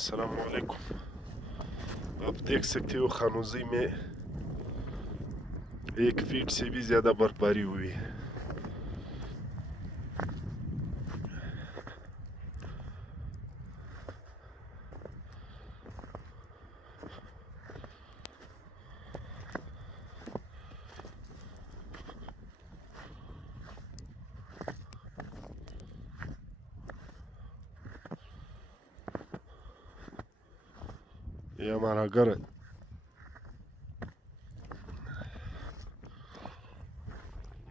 अस्सलाम वालेकुम। आप देख सकते हो खानोजी में 1 फीट से भी ज़्यादा बर्फबारी हुई है। ये हमारा घर है।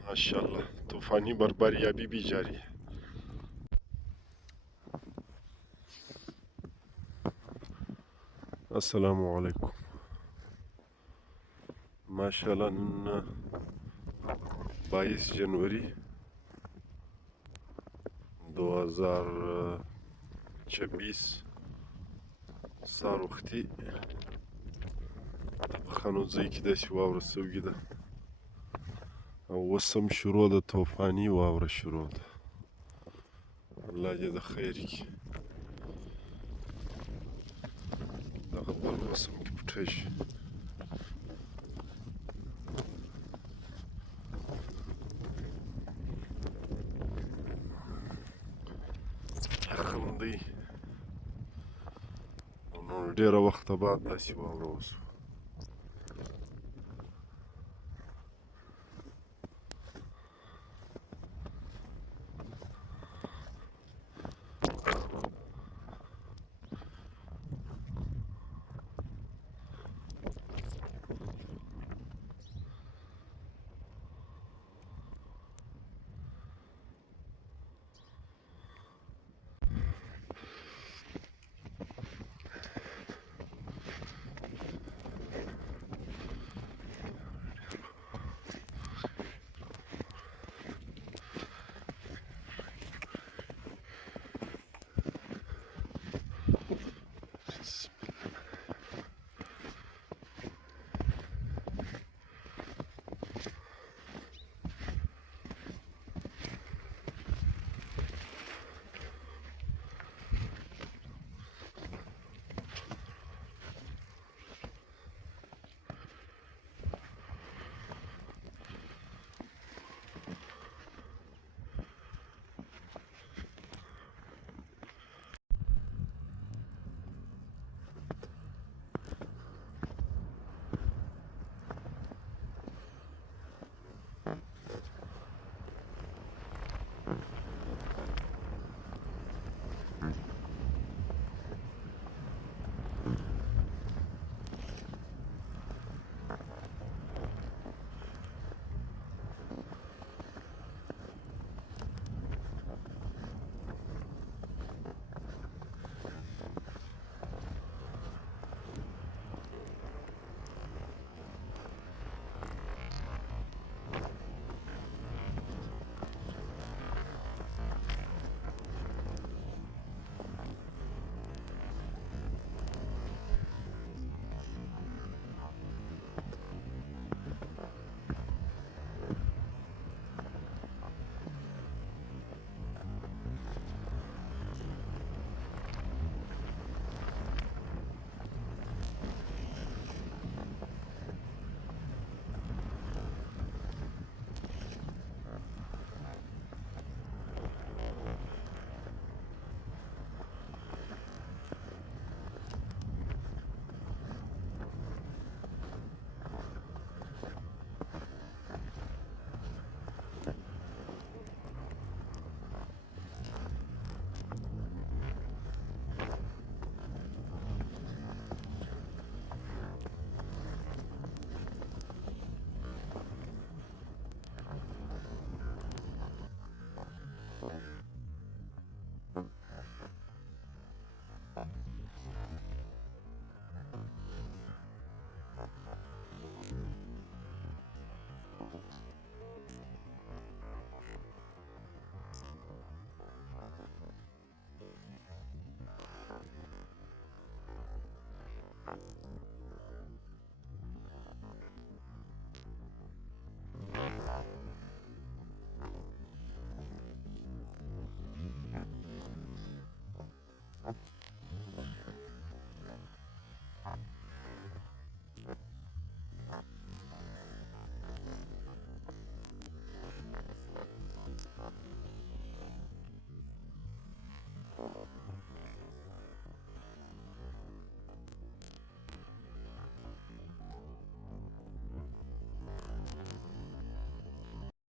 माशाल्लाह तूफानी बर्फबारी अभी भी जारी है। अस्सलाम वालेकुम। माशाल्लाह 22 जनवरी 2026 سهار وختي خانوزۍ کې داسې واوره سوې ده او اوس هم شروع ده، طوفاني واوره شروع ده. الله دې د خیر کړي. دغه بل اوس هم کې پټی شي. یخم دی نو ډېره وخته بعد داسې واوره وسوه.